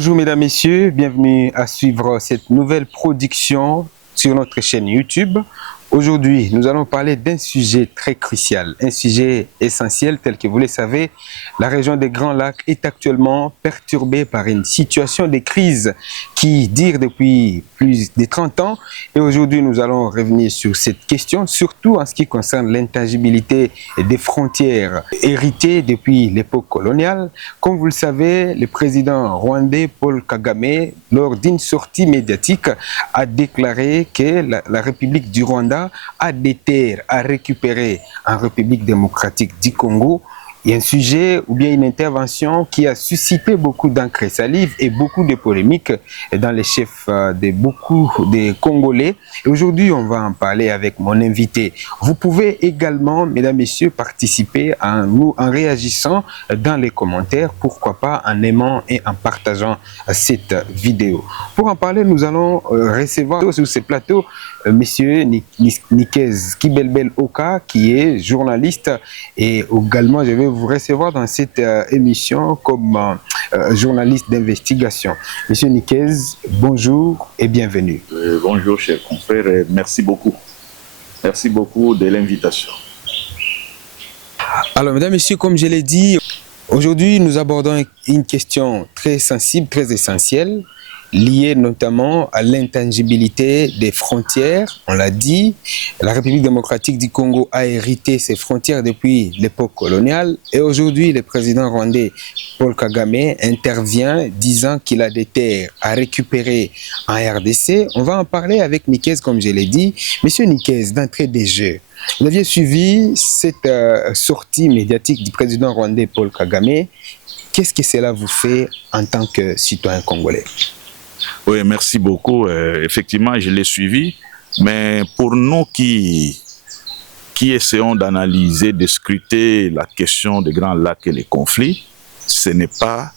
Bonjour mesdames, messieurs, bienvenue à suivre cette nouvelle production sur notre chaîne YouTube. Aujourd'hui, nous allons parler d'un sujet très crucial, un sujet essentiel tel que vous le savez. La région des Grands Lacs est actuellement perturbée par une situation de crise qui dure depuis plus de 30 ans. Et aujourd'hui, nous allons revenir sur cette question, surtout en ce qui concerne l'intangibilité des frontières héritées depuis l'époque coloniale. Comme vous le savez, le président rwandais Paul Kagame, lors d'une sortie médiatique, a déclaré que la République du Rwanda a des terres à récupérer en République démocratique du Congo. Il y a un sujet ou bien une intervention qui a suscité beaucoup d'encre et salive et beaucoup de polémiques dans les chefs de beaucoup de Congolais. Et aujourd'hui, on va en parler avec mon invité. Vous pouvez également, mesdames, messieurs, participer en réagissant dans les commentaires, pourquoi pas en aimant et en partageant cette vidéo. Pour en parler, nous allons recevoir sur ce plateau Monsieur Nikez Kibelbel Oka, qui est journaliste, et également je vais vous recevoir dans cette émission comme journaliste d'investigation. Monsieur Nikez, bonjour et bienvenue. Bonjour chers confrères, et merci beaucoup. Merci beaucoup de l'invitation. Alors mesdames, messieurs, comme je l'ai dit, aujourd'hui nous abordons une question très sensible, très essentielle, lié notamment à l'intangibilité des frontières. On l'a dit, la République démocratique du Congo a hérité ses frontières depuis l'époque coloniale et aujourd'hui le président rwandais Paul Kagame intervient disant qu'il a des terres à récupérer en RDC. On va en parler avec Nikez comme je l'ai dit. Monsieur Nikez, d'entrée des jeux, vous aviez suivi cette sortie médiatique du président rwandais Paul Kagame. Qu'est-ce que cela vous fait en tant que citoyen congolais? Oui, merci beaucoup. Effectivement, je l'ai suivi. Mais pour nous qui essayons d'analyser, de scruter la question des Grands Lacs et les conflits, ce n'est pas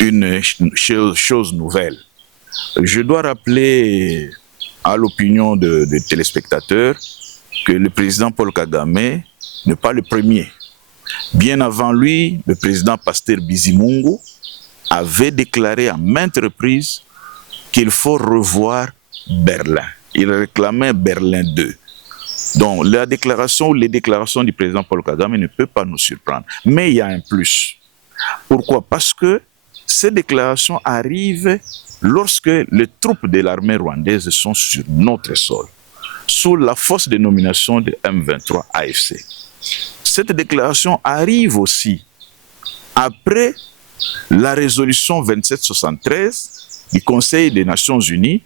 une chose nouvelle. Je dois rappeler à l'opinion des téléspectateurs que le président Paul Kagame n'est pas le premier. Bien avant lui, le président Pasteur Bizimungu avait déclaré à maintes reprises qu'il faut revoir Berlin. Il réclamait Berlin 2. Donc la déclaration ou les déclarations du président Paul Kagame ne peuvent pas nous surprendre. Mais il y a un plus. Pourquoi? Parce que ces déclarations arrivent lorsque les troupes de l'armée rwandaise sont sur notre sol, sous la fausse dénomination de M23 AFC. Cette déclaration arrive aussi après la résolution 2773 du Conseil des Nations Unies,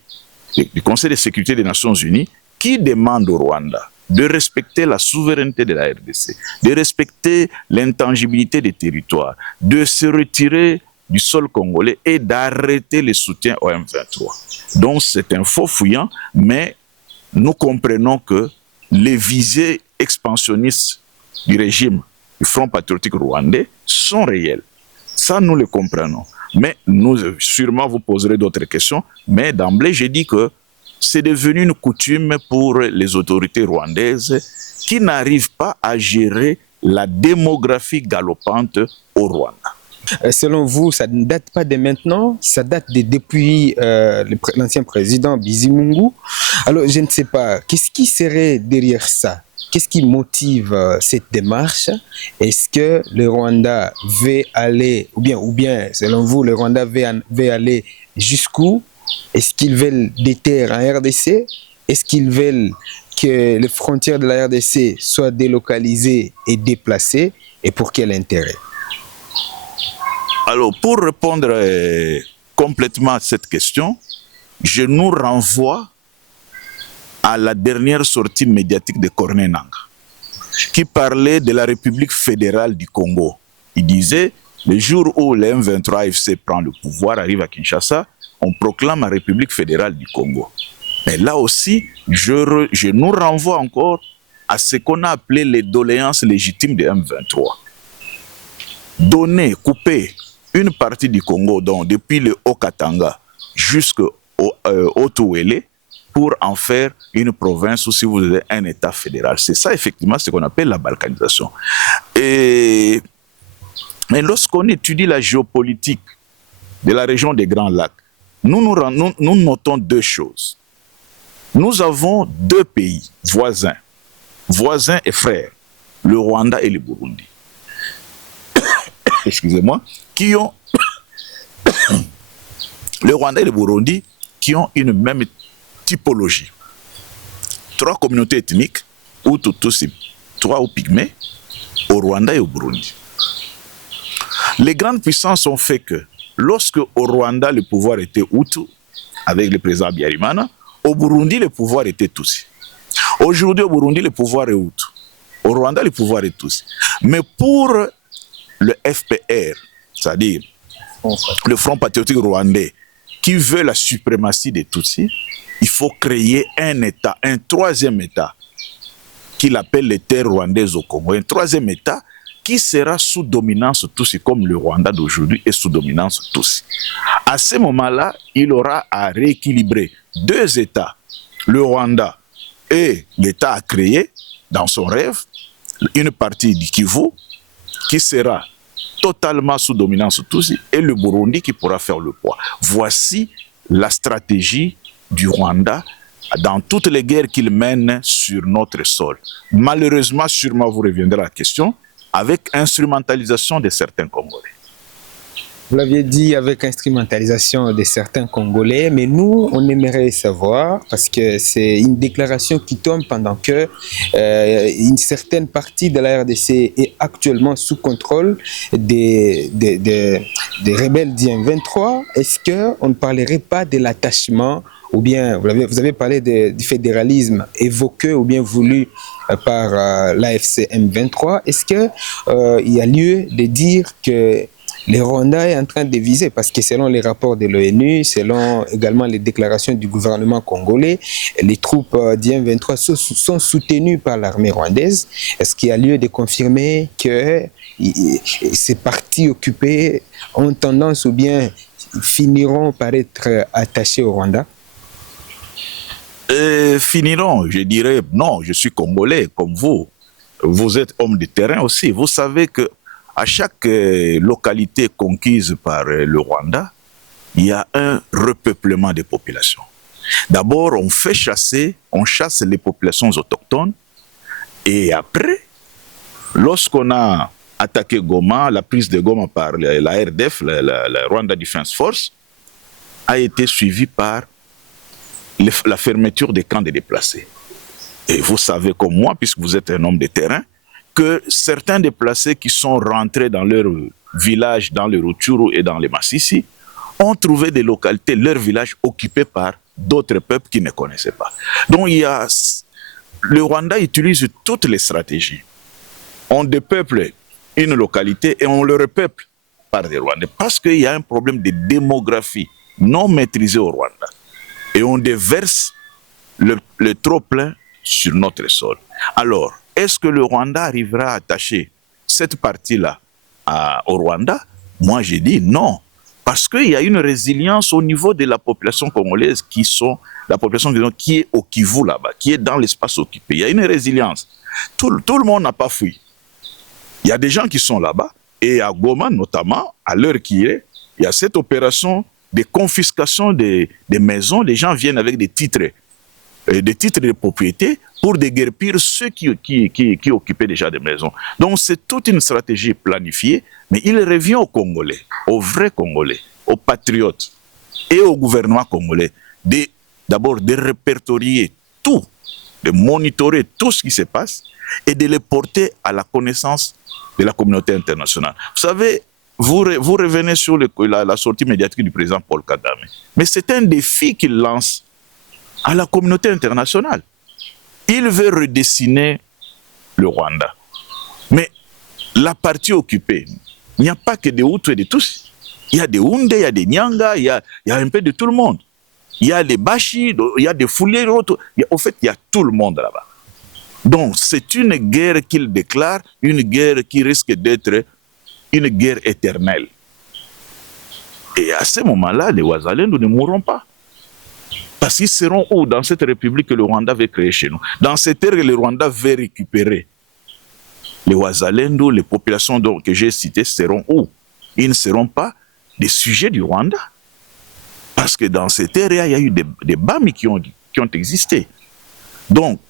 du Conseil de sécurité des Nations Unies, qui demande au Rwanda de respecter la souveraineté de la RDC, de respecter l'intangibilité des territoires, de se retirer du sol congolais et d'arrêter le soutien au M23. Donc c'est un faux fouillant, mais nous comprenons que les visées expansionnistes du régime du Front patriotique rwandais sont réelles. Ça, nous le comprenons. Mais sûrement, vous poserez d'autres questions. Mais d'emblée, j'ai dit que c'est devenu une coutume pour les autorités rwandaises qui n'arrivent pas à gérer la démographie galopante au Rwanda. Selon vous, ça ne date pas de maintenant, ça date depuis l'ancien président Bizimungu. Alors, je ne sais pas, qu'est-ce qui serait derrière ça? Qu'est-ce qui motive cette démarche? Est-ce que le Rwanda veut aller, ou bien selon vous, le Rwanda veut aller jusqu'où? Est-ce qu'ils veulent des terres en RDC? Est-ce qu'ils veulent que les frontières de la RDC soient délocalisées et déplacées? Et pour quel intérêt? Alors, pour répondre complètement à cette question, je nous renvoie à la dernière sortie médiatique de Corneille Nangaa, qui parlait de la République fédérale du Congo. Il disait, le jour où le M23 AFC prend le pouvoir, arrive à Kinshasa, on proclame la République fédérale du Congo. Mais là aussi, je nous renvoie encore à ce qu'on a appelé les doléances légitimes de M23. Donner, couper une partie du Congo, donc depuis le Haut-Katanga jusqu'au Haut-Touélé, pour en faire une province ou si vous avez un État fédéral. C'est ça effectivement ce qu'on appelle la balkanisation. Mais lorsqu'on étudie la géopolitique de la région des Grands Lacs, nous notons deux choses. Nous avons deux pays voisins et frères, le Rwanda et le Burundi, excusez-moi, qui ont le Rwanda et le Burundi qui ont une même typologie. Trois communautés ethniques, Hutu, Tutsi, trois ou Pygmées, au Rwanda et au Burundi. Les grandes puissances ont fait que, lorsque au Rwanda le pouvoir était Hutu, avec le président Habyarimana, au Burundi le pouvoir était Tutsi. Aujourd'hui au Burundi le pouvoir est Hutu. Au Rwanda le pouvoir est Tutsi. Mais pour le FPR, c'est-à-dire le Front patriotique rwandais, qui veut la suprématie des Tutsis, il faut créer un État, un troisième État, qu'il appelle les terres rwandaises au Congo. Un troisième État qui sera sous dominance Tutsi, comme le Rwanda d'aujourd'hui est sous dominance Tutsi. À ce moment-là, il aura à rééquilibrer deux États, le Rwanda et l'État à créer, dans son rêve, une partie du Kivu, qui sera totalement sous dominance Tutsi, et le Burundi qui pourra faire le poids. Voici la stratégie du Rwanda dans toutes les guerres qu'il mène sur notre sol. Malheureusement, sûrement vous reviendrez à la question, avec instrumentalisation de certains Congolais. Vous l'aviez dit, avec instrumentalisation de certains Congolais, mais nous, on aimerait savoir, parce que c'est une déclaration qui tombe pendant que une certaine partie de la RDC est actuellement sous contrôle des rebelles d'IM23. Est-ce qu'on ne parlerait pas de l'attachement, ou bien vous avez parlé du fédéralisme évoqué ou bien voulu par l'AFC M23? Est-ce qu'il y a lieu de dire que le Rwanda est en train de viser, parce que selon les rapports de l'ONU, selon également les déclarations du gouvernement congolais, les troupes d'IM23 sont soutenues par l'armée rwandaise. Est-ce qu'il y a lieu de confirmer que ces partis occupés ont tendance ou bien finiront par être attachés au Rwanda? Finiront, je dirais, non, je suis Congolais comme vous. Vous êtes homme de terrain aussi. Vous savez que à chaque localité conquise par le Rwanda, il y a un repeuplement des populations. D'abord, on chasse les populations autochtones, et après, lorsqu'on a attaqué Goma, la prise de Goma par la RDF, la Rwanda Defense Force, a été suivie par la fermeture des camps de déplacés. Et vous savez comme moi, puisque vous êtes un homme de terrain, que certains déplacés qui sont rentrés dans leur village, dans le Rutshuru et dans les Massissi, ont trouvé des localités, leurs villages occupés par d'autres peuples qui ne connaissaient pas. Donc le Rwanda utilise toutes les stratégies. On dépeuple une localité et on le repeuple par des Rwandais, parce qu'il y a un problème de démographie non maîtrisé au Rwanda. Et on déverse le trop-plein sur notre sol. Alors, est-ce que le Rwanda arrivera à attacher cette partie-là au Rwanda? Moi, j'ai dit non. Parce qu'il y a une résilience au niveau de la population congolaise la population qui est au Kivu là-bas, qui est dans l'espace occupé. Il y a une résilience. Tout le monde n'a pas fui. Il y a des gens qui sont là-bas. Et à Goma, notamment, à l'heure qui est, il y a cette opération de confiscation des maisons. Les gens viennent avec des titres de propriété pour déguerpir ceux qui occupaient déjà des maisons. Donc c'est toute une stratégie planifiée, mais il revient aux Congolais, aux vrais Congolais, aux patriotes et au gouvernement congolais d'abord de répertorier tout, de monitorer tout ce qui se passe et de le porter à la connaissance de la communauté internationale. Vous savez, vous revenez sur la sortie médiatique du président Paul Kagame, mais c'est un défi qu'il lance à la communauté internationale. Il veut redessiner le Rwanda. Mais la partie occupée, il n'y a pas que des Hutus et des Tutsis. Il y a des Houndé, il y a des Nyanga, il y a un peu de tout le monde. Il y a des Bashi, il y a des Foulés, en fait, il y a tout le monde là-bas. Donc, c'est une guerre qu'il déclare, une guerre qui risque d'être une guerre éternelle. Et à ce moment-là, les Wazalendo ne mourront pas. Parce qu'ils seront où dans cette république que le Rwanda veut créer chez nous? Dans cette terre que le Rwanda veut récupérer. Les Wazalendo, les populations que j'ai citées seront où? Ils ne seront pas des sujets du Rwanda. Parce que dans cette area, il y a eu des BAMI qui ont existé. Donc,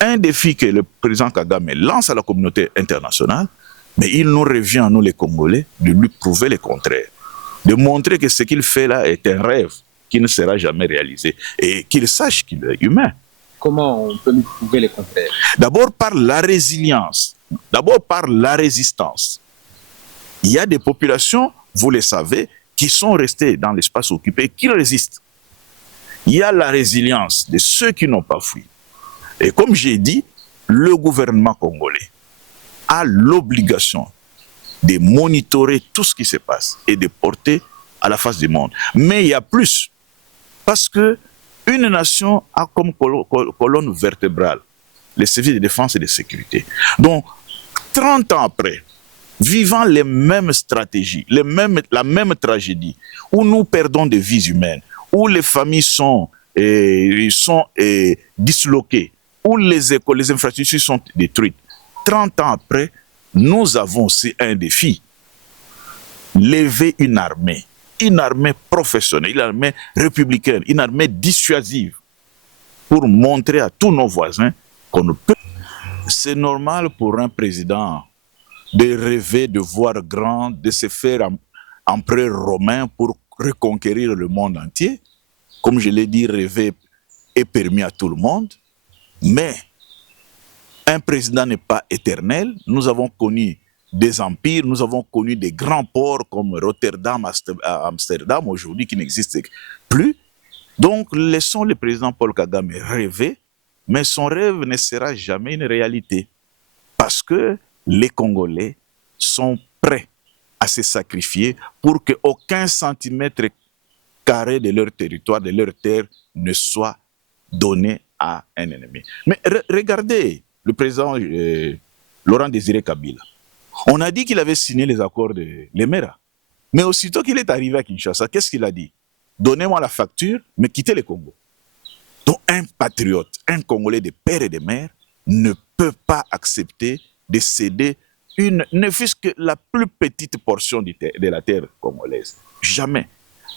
un défi que le président Kagame lance à la communauté internationale, mais il nous revient, nous les Congolais, de lui prouver le contraire. De montrer que ce qu'il fait là est un rêve qui ne sera jamais réalisé. Et qu'il sache qu'il est humain. Comment on peut lui prouver le contraire? D'abord par la résilience, d'abord par la résistance. Il y a des populations, vous le savez, qui sont restées dans l'espace occupé, qui résistent. Il y a la résilience de ceux qui n'ont pas fui. Et comme j'ai dit, le gouvernement congolais a l'obligation de monitorer tout ce qui se passe et de porter à la face du monde. Mais il y a plus, parce que une nation a comme colonne vertébrale les services de défense et de sécurité. Donc, 30 ans après, vivant les mêmes stratégies, la même tragédie, où nous perdons des vies humaines, où les familles sont disloquées, où les écoles, les infrastructures sont détruites. 30 ans après, nous avons aussi un défi. Lever une armée professionnelle, une armée républicaine, une armée dissuasive, pour montrer à tous nos voisins qu'on ne peut. C'est normal pour un président de rêver, de voir grand, de se faire empereur romain pour reconquérir le monde entier. Comme je l'ai dit, rêver est permis à tout le monde, mais un président n'est pas éternel. Nous avons connu des empires, nous avons connu des grands ports comme Rotterdam, Amsterdam, aujourd'hui qui n'existent plus. Donc laissons le président Paul Kagame rêver, mais son rêve ne sera jamais une réalité. Parce que les Congolais sont prêts à se sacrifier pour qu'aucun centimètre carré de leur territoire, de leur terre, ne soit donné à un ennemi. Mais regardez le président Laurent Désiré Kabila. On a dit qu'il avait signé les accords de l'Emera. Mais aussitôt qu'il est arrivé à Kinshasa, qu'est-ce qu'il a dit? Donnez-moi la facture, mais quittez le Congo. Donc un patriote, un Congolais de père et de mère, ne peut pas accepter de céder ne fût-ce que la plus petite portion de la terre congolaise. Jamais.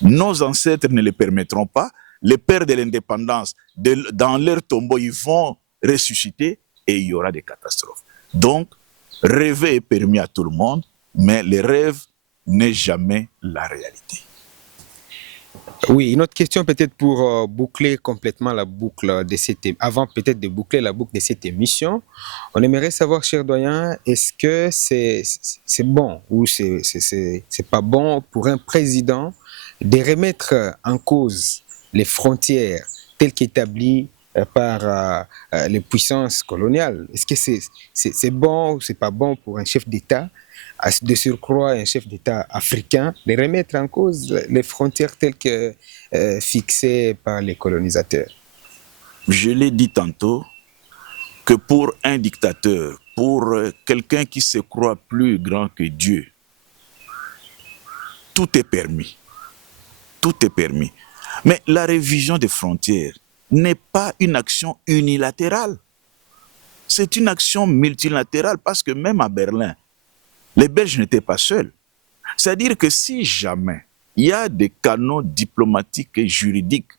Nos ancêtres ne le permettront pas. Les pères de l'indépendance, dans leur tombeau, ils vont ressusciter et il y aura des catastrophes. Donc, rêver est permis à tout le monde, mais le rêve n'est jamais la réalité. Oui, une autre question peut-être pour boucler complètement la boucle de cette avant peut-être de boucler la boucle de cette émission. On aimerait savoir, cher doyen, est-ce que c'est bon ou c'est pas bon pour un président de remettre en cause les frontières telles qu'établies par les puissances coloniales? Est-ce que c'est bon ou c'est pas bon pour un chef d'État, de surcroît un chef d'État africain, de remettre en cause les frontières telles que fixées par les colonisateurs? Je l'ai dit tantôt, que pour un dictateur, pour quelqu'un qui se croit plus grand que Dieu, tout est permis. Tout est permis. Mais la révision des frontières n'est pas une action unilatérale. C'est une action multilatérale parce que même à Berlin, les Belges n'étaient pas seuls. C'est-à-dire que si jamais il y a des canaux diplomatiques et juridiques,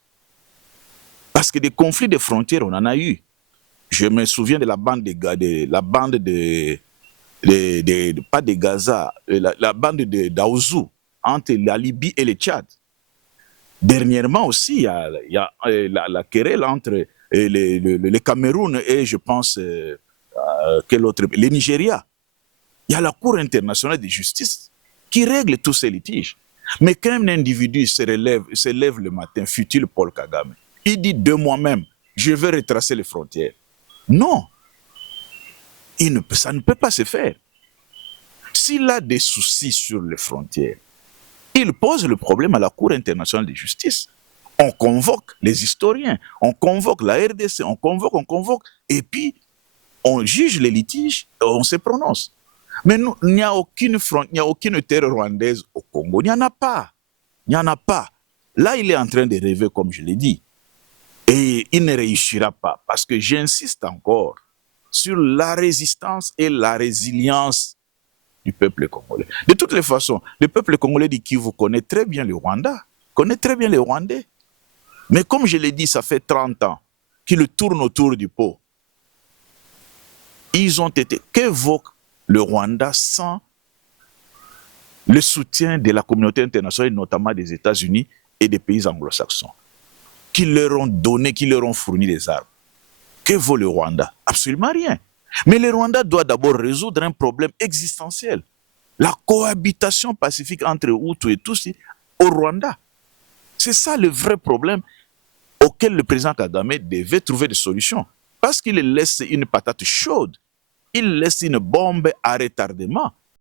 parce que des conflits de frontières, on en a eu. Je me souviens de la bande pas de Gaza, la bande de d'Aouzou, entre la Libye et le Tchad. Dernièrement aussi, il y a la querelle entre le Cameroun et je pense, quel autre, le Nigeria. Il y a la Cour internationale de justice qui règle tous ces litiges. Mais quand un individu se lève le matin, fut-il Paul Kagame, il dit de moi-même, je vais retracer les frontières. Non, ça ne peut pas se faire. S'il a des soucis sur les frontières, il pose le problème à la Cour internationale de justice. On convoque les historiens, on convoque la RDC, on convoque, et puis on juge les litiges, on se prononce. Mais il n'y a aucune terre rwandaise au Congo. Il n'y en a pas. Il n'y en a pas. Là, il est en train de rêver, comme je l'ai dit. Et il ne réussira pas. Parce que j'insiste encore sur la résistance et la résilience du peuple congolais. De toutes les façons, le peuple congolais du Kivu connaît très bien le Rwanda, connaît très bien les Rwandais. Mais comme je l'ai dit, ça fait 30 ans qu'ils tournent autour du pot. Ils ont été... Que vaut le Rwanda sans le soutien de la communauté internationale, notamment des États-Unis et des pays anglo-saxons, qui leur ont donné, qui leur ont fourni des armes? Que vaut le Rwanda? Absolument rien. Mais le Rwanda doit d'abord résoudre un problème existentiel. La cohabitation pacifique entre Hutus et Tutsis au Rwanda. C'est ça le vrai problème auquel le président Kagame devait trouver des solutions. Parce qu'il laisse une patate chaude, il laisse une bombe à retardement